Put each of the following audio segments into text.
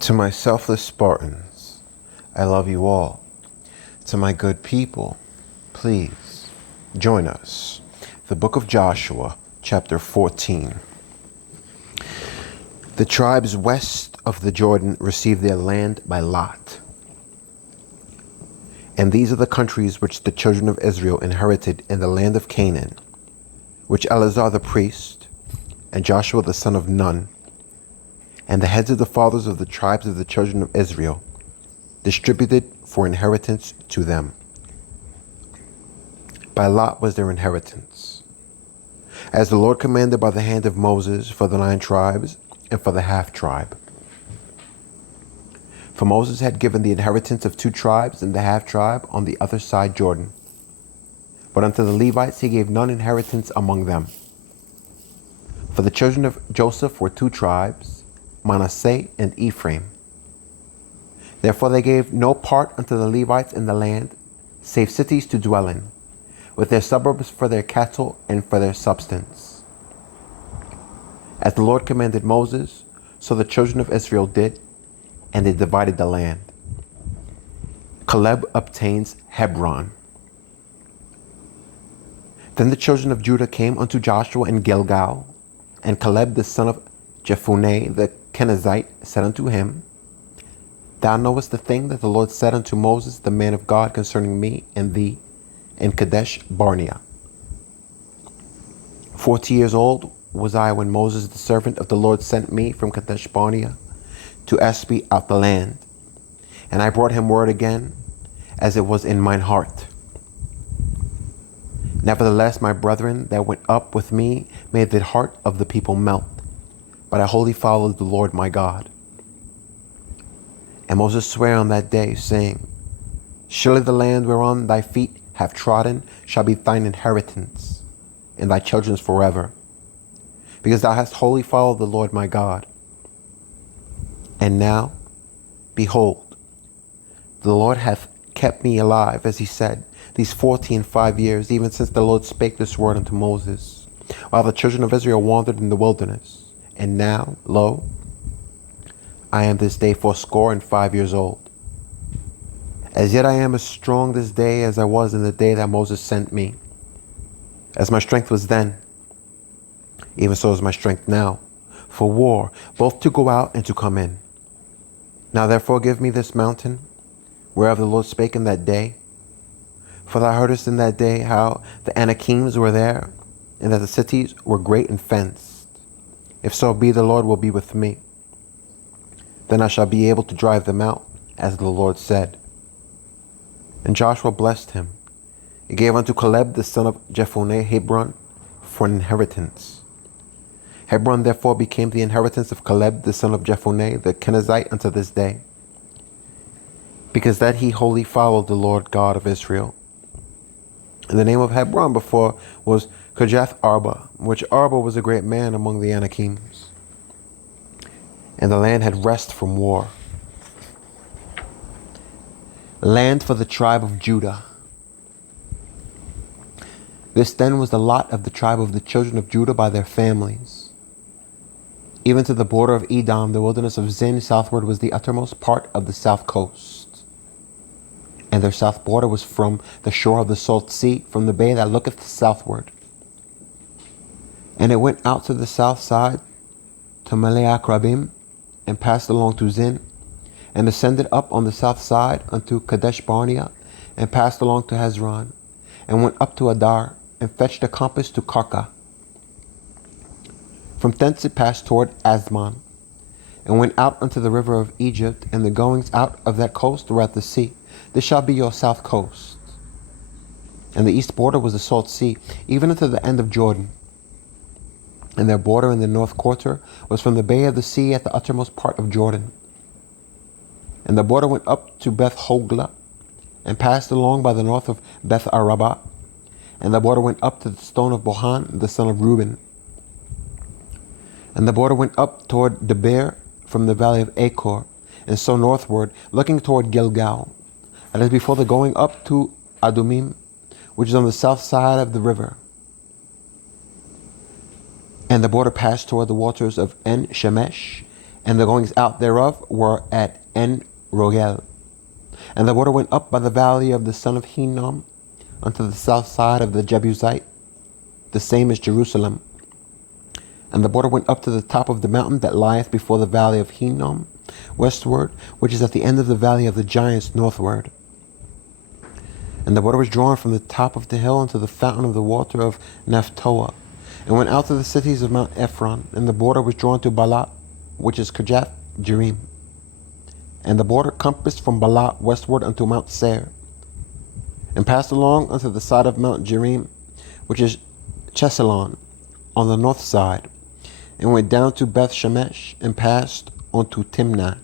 To my selfless Spartans, I love you all. To my good people, please join us. The book of Joshua, chapter 14. The tribes west of the Jordan received their land by lot. And these are the countries which the children of Israel inherited in the land of Canaan, which Eleazar the priest, and Joshua the son of Nun, and the heads of the fathers of the tribes of the children of Israel, distributed for inheritance to them. By lot was their inheritance, as the Lord commanded by the hand of Moses, for the 9 tribes and for the half-tribe. For Moses had given the inheritance of 2 tribes and the half-tribe on the other side Jordan. But unto the Levites he gave none inheritance among them. For the children of Joseph were 2 tribes, Manasseh and Ephraim. Therefore they gave no part unto the Levites in the land, save cities to dwell in, with their suburbs for their cattle and for their substance. As the Lord commanded Moses, so the children of Israel did, and they divided the land. Caleb obtains Hebron. Then the children of Judah came unto Joshua in Gilgal, and Caleb the son of Jephunneh the Kenizzite said unto him, Thou knowest the thing that the Lord said unto Moses the man of God concerning me and thee in Kadesh Barnea. 40 years old was I when Moses the servant of the Lord sent me from Kadesh Barnea to espy out the land. And I brought him word again, as it was in mine heart. Nevertheless, my brethren that went up with me made the heart of the people melt, but I wholly followed the Lord my God. And Moses sware on that day, saying, Surely the land whereon thy feet have trodden shall be thine inheritance, and thy children's forever, because thou hast wholly followed the Lord my God. And now, behold, the Lord hath kept me alive, as he said, these 45 years, even since the Lord spake this word unto Moses, while the children of Israel wandered in the wilderness. And now, lo, I am this day 85 years old. As yet I am as strong this day as I was in the day that Moses sent me. As my strength was then, even so is my strength now, for war, both to go out and to come in. Now therefore give me this mountain, whereof the Lord spake in that day. For thou heardest in that day how the Anakims were there, and that the cities were great and fenced. If so be the Lord will be with me, then I shall be able to drive them out, as the Lord said. And Joshua blessed him. He gave unto Caleb the son of Jephunneh Hebron for an inheritance. Hebron therefore became the inheritance of Caleb the son of Jephunneh the Kenizzite unto this day, because that he wholly followed the Lord God of Israel. And the name of Hebron before was Kirjath Arba, which Arba was a great man among the Anakims. And the land had rest from war. Land for the tribe of Judah. This then was the lot of the tribe of the children of Judah by their families. Even to the border of Edom, the wilderness of Zin, southward was the uttermost part of the south coast. And their south border was from the shore of the salt sea, from the bay that looketh southward. And it went out to the south side to Meleach Rabim, and passed along to Zin, and ascended up on the south side unto Kadesh Barnea, and passed along to Hezron, and went up to Adar, and fetched a compass to Karka. From thence it passed toward Asmon, and went out unto the river of Egypt, and the goings out of that coast were at the sea. This shall be your south coast. And the east border was the salt sea, even unto the end of Jordan. And their border in the north quarter was from the bay of the sea at the uttermost part of Jordan. And the border went up to Beth Hogla, and passed along by the north of Beth Arabah. And the border went up to the stone of Bohan, the son of Reuben. And the border went up toward Debir from the valley of Achor, and so northward, looking toward Gilgal. That is before the going up to Adumim, which is on the south side of the river. And the border passed toward the waters of En Shemesh, and the goings out thereof were at En Rogel. And the border went up by the valley of the son of Hinnom unto the south side of the Jebusite, the same as Jerusalem. And the border went up to the top of the mountain that lieth before the valley of Hinnom, westward, which is at the end of the valley of the giants, northward. And the border was drawn from the top of the hill unto the fountain of the water of Nephtoah, and went out to the cities of Mount Ephron. And the border was drawn to Baalah, which is Kirjath Jearim. And the border compassed from Baalah westward unto Mount Seir, and passed along unto the side of Mount Jearim, which is Chesalon, on the north side, and went down to Beth Shemesh, and passed unto Timnah.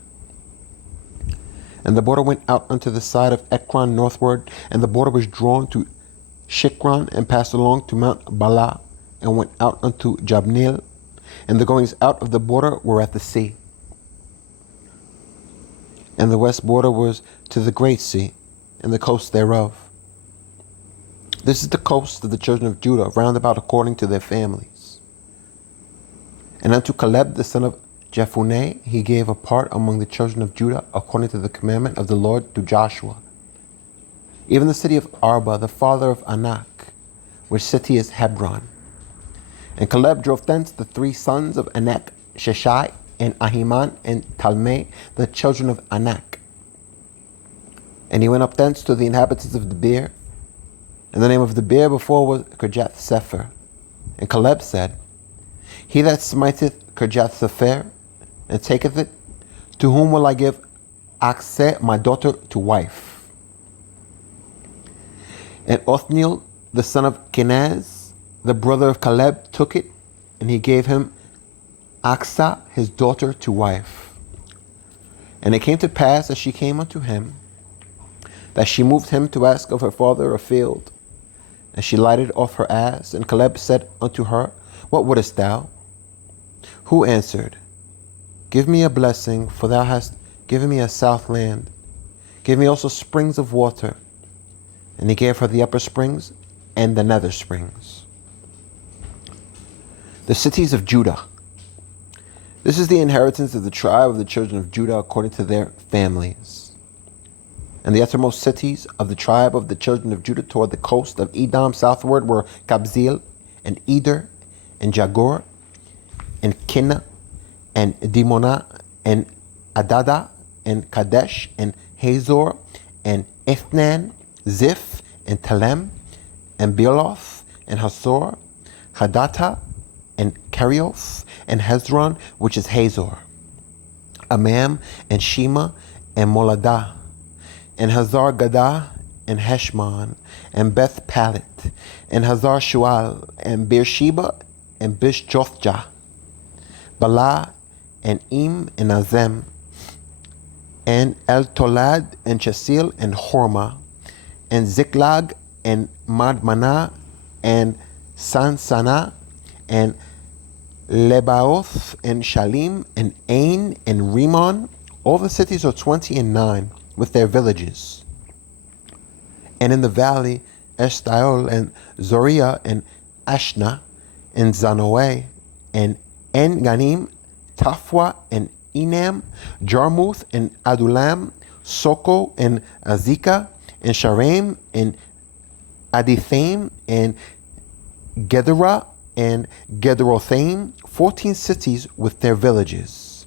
And the border went out unto the side of Ekron northward, and the border was drawn to Shikron, and passed along to Mount Baalah, and went out unto Jabneel, and the goings out of the border were at the sea. And the west border was to the great sea, and the coast thereof. This is the coast of the children of Judah, round about according to their families. And unto Caleb the son of Jephunneh he gave a part among the children of Judah, according to the commandment of the Lord to Joshua. Even the city of Arba, the father of Anak, which city is Hebron. And Caleb drove thence the 3 sons of Anak, Sheshai, and Ahiman, and Talmai, the children of Anak. And he went up thence to the inhabitants of Debir, and the name of Debir before was Kirjath Sepher. And Caleb said, He that smiteth Kirjath Sepher, and taketh it, to whom will I give Achsah my daughter to wife? And Othniel the son of Kenaz, the brother of Caleb, took it, and he gave him Achsah his daughter to wife. And it came to pass, as she came unto him, that she moved him to ask of her father a field. And she lighted off her ass, and Caleb said unto her, What wouldest thou? Who answered, Give me a blessing, for thou hast given me a south land. Give me also springs of water. And he gave her the upper springs and the nether springs. The cities of Judah. This is the inheritance of the tribe of the children of Judah according to their families. And the uttermost cities of the tribe of the children of Judah toward the coast of Edom southward were Kabzeel, and Eder, and Jagur, and Kinnah, and Dimonah, and Adada, and Kadesh, and Hazor, and Ethnan, Ziph, and Telem, and Bealoth, and Hasor, Hadattah, and Kerioth, and Hezron, which is Hazor, Amam, and Shema, and Moladah, and Hazar Gadah, and Heshmon, and Beth Palet, and Hazar Shual, and Beersheba, and Bishjothjah, Bala, and Im, and Azem, and El Tolad, and Chasil, and Hormah, and Ziklag, and Madmanah, and Sansana, and Lebaoth, and Shalim, and Ain, and Rimmon. All the cities are 29, with their villages. And in the valley, Eshtaol, and Zoriah, and Ashna, and Zanoah, and En Ganim, Tafwa, and Enam, Jarmuth, and Adulam, Soko, and Azekah, and Sharem, and Adithaim, and Gederah, and Gederothaim, 14 cities with their villages.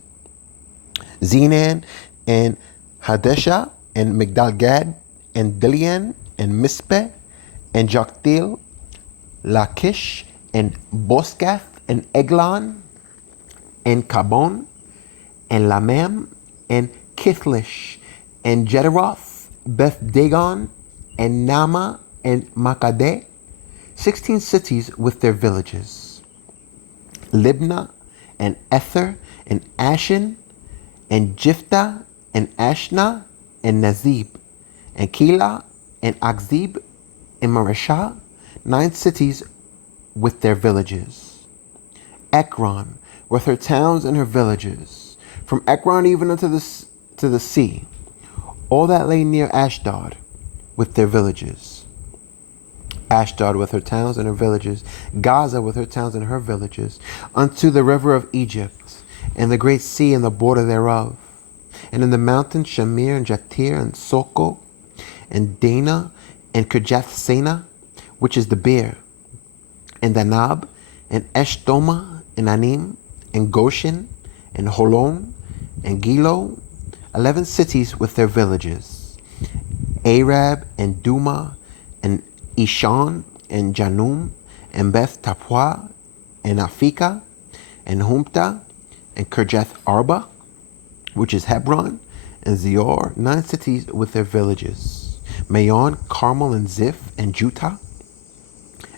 Zenan, and Hadeshah, and Migdal-Gad, and Dilian, and Mispeh, and Joktheel, Lachish, and Boscath, and Eglon, and Kabon, and Lamam, and Kithlish, and Jederoth, Beth Dagon, and Nama, and Makadeh, 16 cities with their villages. Libnah, and Ether, and Ashan, and Jiphthah, and Ashna, and Nazib, and Keilah, and Akzib, and Mareshah, 9 cities with their villages. Ekron, with her towns and her villages, from Ekron even unto the sea, all that lay near Ashdod, with their villages. Ashdod with her towns and her villages, Gaza with her towns and her villages, unto the river of Egypt, and the great sea and the border thereof, and in the mountains Shamir and Jatir and Soko and Dana and Kirjath Sena, which is the bear, and Danab and Eshtoma and Anim and Goshen and Holon and Gilo, 11 cities with their villages, Arab and Duma and Ishan and Janum and Beth Tapua and Afika and Humta and Kirjath Arba, which is Hebron, and Zior, 9 cities with their villages, Mayon, Carmel, and Ziph, and Juttah,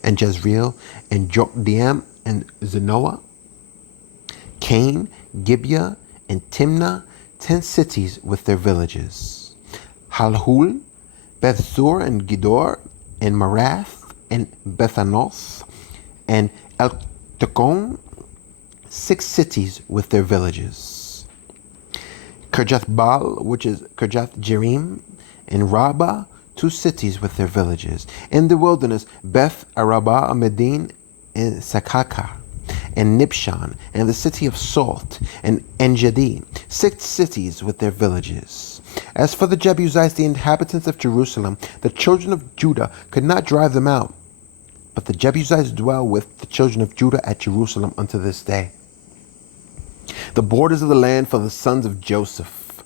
and Jezreel, and Jokdeam, and Zenoah, Cain, Gibeah, and Timnah, 10 cities with their villages, Halhul, Bethzur, and Gidor, and Marath, and Bethanoth, and Eltekon, 6 cities with their villages, Kirjath Baal, which is Kirjath Jearim, and Rabbah, 2 cities with their villages. In the wilderness, Beth Arabah, Medin, and Sakaka, and Nibshan, and the city of Salt, and Enjedi, 6 cities with their villages. As for the Jebusites, the inhabitants of Jerusalem, the children of Judah could not drive them out, but the Jebusites dwell with the children of Judah at Jerusalem unto this day. The borders of the land for the sons of Joseph.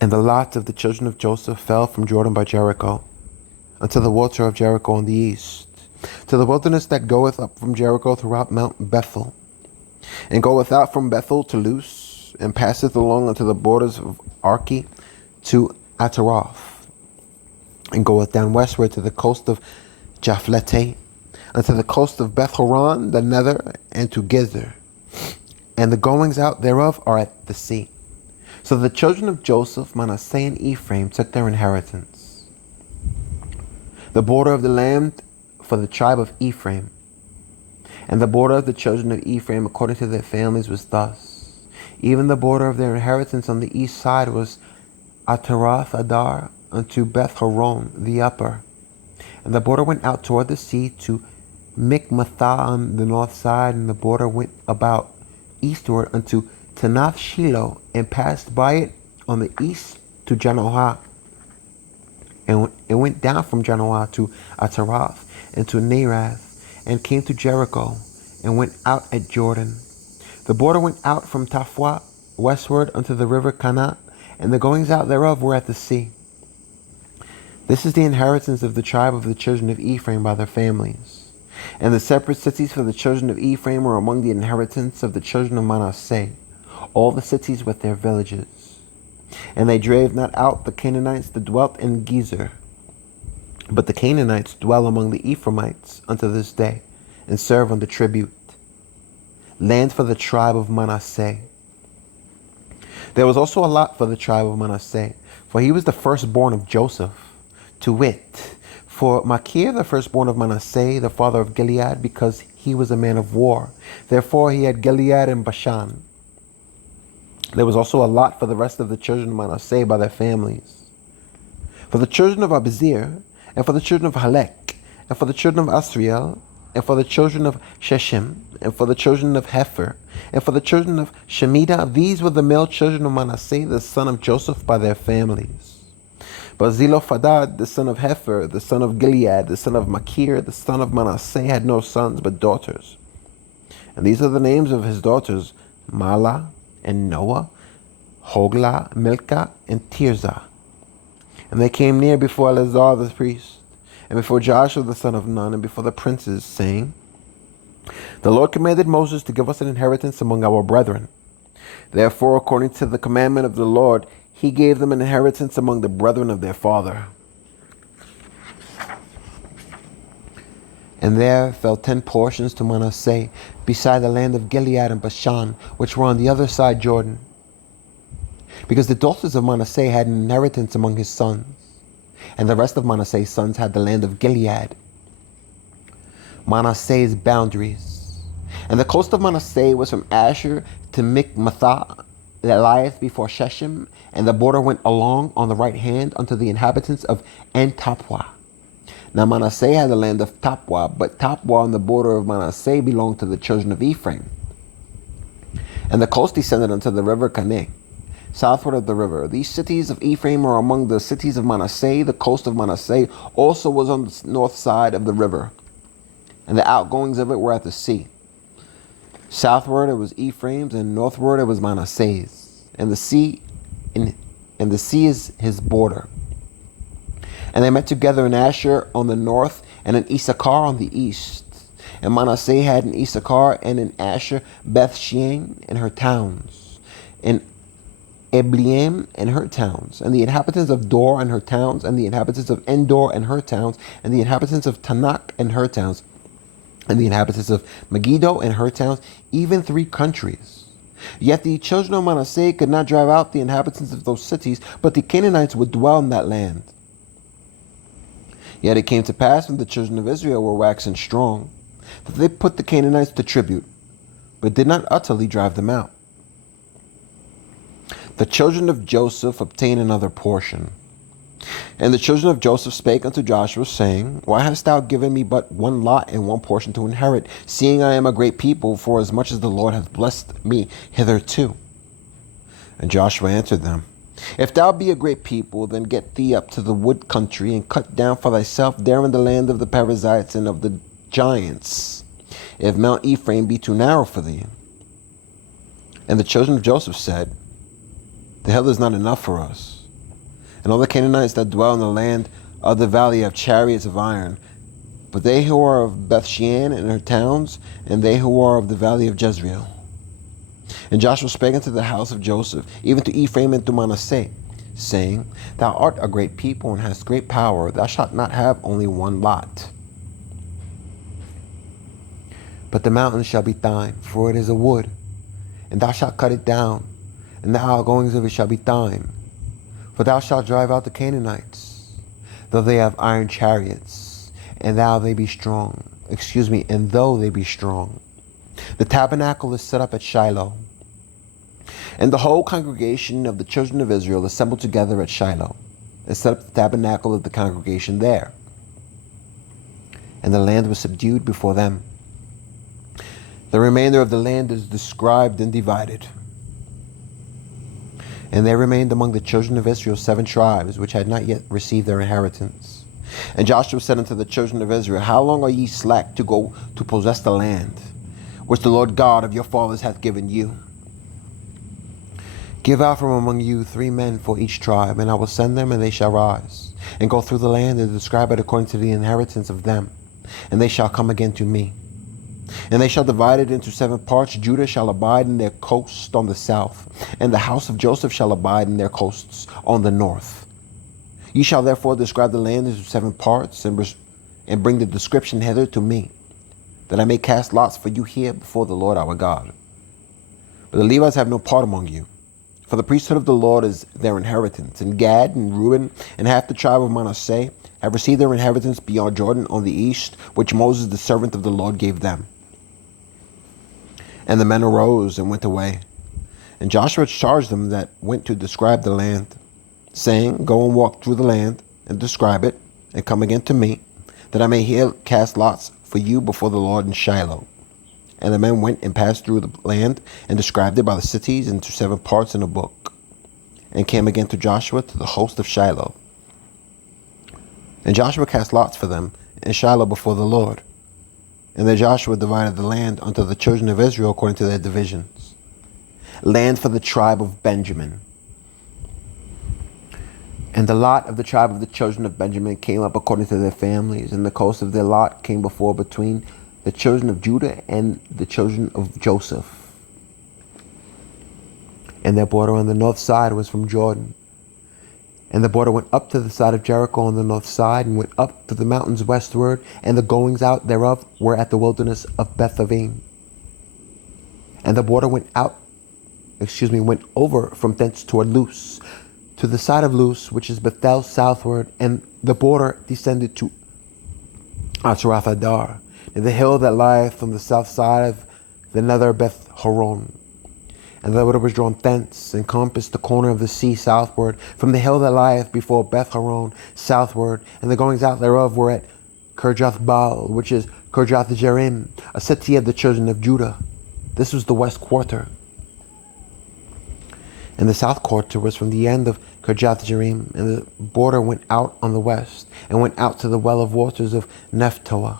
And the lot of the children of Joseph fell from Jordan by Jericho, unto the water of Jericho on the east, to the wilderness that goeth up from Jericho throughout Mount Bethel, and goeth out from Bethel to Luz, and passeth along unto the borders of Arki to Ataroth, and goeth down westward to the coast of Japhlete, unto the coast of Beth Horon, the nether, and to Gezer. And the goings out thereof are at the sea. So the children of Joseph, Manasseh, and Ephraim took their inheritance. The border of the land for the tribe of Ephraim. And the border of the children of Ephraim according to their families was thus. Even the border of their inheritance on the east side was Ataroth Adar unto Beth Horon, the upper. And the border went out toward the sea to Mikmathah on the north side, and the border went about eastward unto Tanath Shiloh, and passed by it on the east to Janoah. And it went down from Janoah to Ataroth, and to Nerath, and came to Jericho, and went out at Jordan. The border went out from Taphua westward unto the river Kanah, and the goings out thereof were at the sea. This is the inheritance of the tribe of the children of Ephraim by their families. And the separate cities for the children of Ephraim were among the inheritance of the children of Manasseh, all the cities with their villages. And they drave not out the Canaanites that dwelt in Gezer, but the Canaanites dwell among the Ephraimites unto this day, and serve under tribute. Land for the tribe of Manasseh. There was also a lot for the tribe of Manasseh, for he was the firstborn of Joseph, to wit, for Machir, the firstborn of Manasseh, the father of Gilead, because he was a man of war. Therefore he had Gilead and Bashan. There was also a lot for the rest of the children of Manasseh by their families. For the children of Abizir, and for the children of Halek, and for the children of Asriel, and for the children of Shechem, and for the children of Hefer, and for the children of Shemida, these were the male children of Manasseh, the son of Joseph, by their families. But Zelophehad, the son of Hefer, the son of Gilead, the son of Machir, the son of Manasseh, had no sons but daughters. And these are the names of his daughters, Mahlah, and Noah, Hoglah, Milcah, and Tirzah. And they came near before Eleazar the priest, and before Joshua the son of Nun, and before the princes, saying, The Lord commanded Moses to give us an inheritance among our brethren. Therefore, according to the commandment of the Lord, he gave them an inheritance among the brethren of their father. And there fell 10 portions to Manasseh, beside the land of Gilead and Bashan, which were on the other side Jordan. Because the daughters of Manasseh had an inheritance among his sons, and the rest of Manasseh's sons had the land of Gilead. Manasseh's boundaries. And the coast of Manasseh was from Asher to Mikmathah, that lieth before Shechem, and the border went along on the right hand unto the inhabitants of En-Tappuah. Now Manasseh had the land of Tappuah, but Tappuah on the border of Manasseh belonged to the children of Ephraim. And the coast descended unto the river Caneh, southward of the river. These cities of Ephraim are among the cities of Manasseh. The coast of Manasseh also was on the north side of the river, and the outgoings of it were at the sea. Southward it was Ephraim's, and northward it was Manasseh's, and the sea is his border. And they met together in Asher on the north, and in Issachar on the east. And Manasseh had in Issachar and in Asher Beth Shean and her towns, and Ebleam and her towns, and the inhabitants of Dor and her towns, and the inhabitants of Endor and her towns, and the inhabitants of Tanakh and her towns, and the inhabitants of Megiddo and her towns, even 3 countries. Yet the children of Manasseh could not drive out the inhabitants of those cities, but the Canaanites would dwell in that land. Yet it came to pass when the children of Israel were waxing strong, that they put the Canaanites to tribute, but did not utterly drive them out. The children of Joseph obtained another portion. And the children of Joseph spake unto Joshua, saying, Why hast thou given me but 1 lot and 1 portion to inherit, seeing I am a great people, for as much as the Lord hath blessed me hitherto? And Joshua answered them, If thou be a great people, then get thee up to the wood country, and cut down for thyself there in the land of the Perizzites and of the giants, if Mount Ephraim be too narrow for thee. And the children of Joseph said, The hill is not enough for us. And all the Canaanites that dwell in the land of the valley have chariots of iron, but they who are of Bethshean and her towns, and they who are of the valley of Jezreel. And Joshua spake unto the house of Joseph, even to Ephraim and to Manasseh, saying, Thou art a great people and hast great power, thou shalt not have only 1 lot. But the mountain shall be thine, for it is a wood, and thou shalt cut it down, and the outgoings of it shall be thine. For thou shalt drive out the Canaanites, though they have iron chariots, and though they be strong. The tabernacle is set up at Shiloh. And the whole congregation of the children of Israel assembled together at Shiloh, and set up the tabernacle of the congregation there. And the land was subdued before them. The remainder of the land is described and divided. And there remained among the children of Israel 7 tribes, which had not yet received their inheritance. And Joshua said unto the children of Israel, How long are ye slack to go to possess the land, which the Lord God of your fathers hath given you? Give out from among you 3 men for each tribe, and I will send them, and they shall rise, and go through the land, and describe it according to the inheritance of them. And they shall come again to me. And they shall divide it into 7 parts. Judah shall abide in their coast on the south, and the house of Joseph shall abide in their coasts on the north. Ye shall therefore describe the land into 7 parts, and bring the description hither to me, that I may cast lots for you here before the Lord our God. But the Levites have no part among you, for the priesthood of the Lord is their inheritance. And Gad and Reuben and half the tribe of Manasseh have received their inheritance beyond Jordan on the east, which Moses the servant of the Lord gave them. And the men arose and went away. And Joshua charged them that went to describe the land, saying, Go and walk through the land, and describe it, and come again to me, that I may here cast lots for you before the Lord in Shiloh. And the men went and passed through the land, and described it by the cities into 7 parts in a book, and came again to Joshua to the host of Shiloh. And Joshua cast lots for them in Shiloh before the Lord. And then Joshua divided the land unto the children of Israel according to their divisions. Land for the tribe of Benjamin. And the lot of the tribe of the children of Benjamin came up according to their families, and the coast of their lot came before between the children of Judah and the children of Joseph. And their border on the north side was from Jordan. And the border went up to the side of Jericho on the north side, and went up to the mountains westward, and the goings out thereof were at the wilderness of Bethaven. And the border went over from thence toward Luz, to the side of Luz, which is Bethel southward, and the border descended to Atarath Adar, and the hill that lieth on the south side of the nether Beth Horon. And the border was drawn thence, and compassed the corner of the sea southward, from the hill that lieth before Beth Horon southward, and the goings out thereof were at Kirjath Baal, which is Kirjath Jearim, a city of the children of Judah. This was the west quarter. And the south quarter was from the end of Kirjath Jearim, and the border went out on the west, and went out to the well of waters of Nephtoah.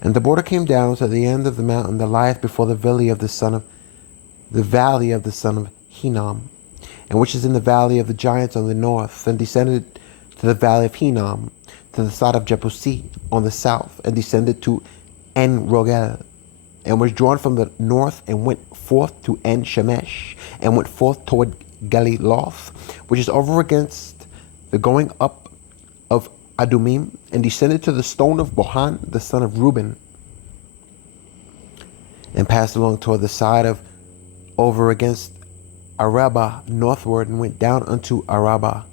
And the border came down to the end of the mountain that lieth before the valley of the son of Hinnom, and which is in the valley of the giants on the north, and descended to the valley of Hinnom, to the side of Jebusi on the south, and descended to En Rogel, and was drawn from the north, and went forth to En Shemesh, and went forth toward Galiloth, which is over against the going up of Adumim, and descended to the stone of Bohan, the son of Reuben, and passed along toward the side of over against Arabah northward, and went down unto Arabah.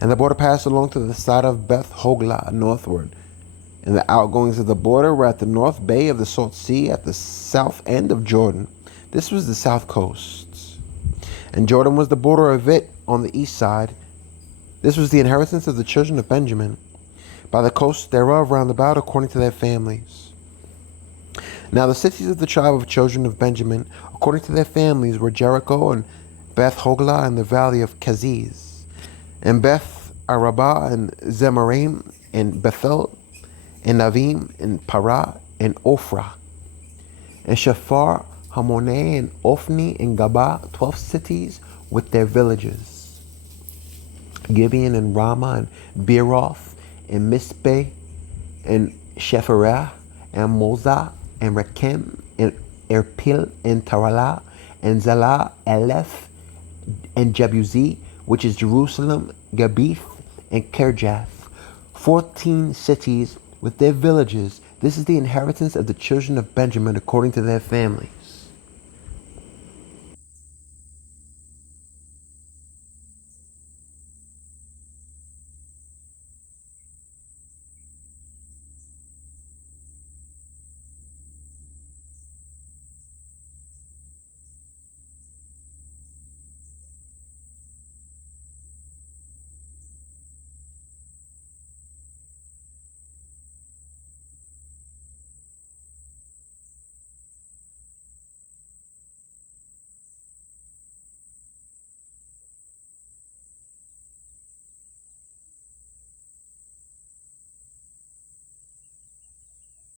And the border passed along to the side of Beth Hoglah northward. And the outgoings of the border were at the north bay of the Salt Sea, at the south end of Jordan. This was the south coast. And Jordan was the border of it on the east side. This was the inheritance of the children of Benjamin, by the coast thereof round about, according to their families. Now the cities of the tribe of children of Benjamin, according to their families, were Jericho, and Beth Hoglah, and the valley of Keziz, and Beth Arabah, and Zemaraim, and Bethel, and Navim, and Parah, and Ophrah, and Shephar, Hamoneh, and Ophni, and Gabah, 12 cities with their villages. Gibeon, and Ramah, and Beeroth, and Mizpeh, and Shepherah, and Mozah, and Rechem, and Erpil, and Taralah, and Zalah, Eleph, and Jebuzi, which is Jerusalem, Gabith, and Kirjath, 14 cities with their villages. This is the inheritance of the children of Benjamin according to their families.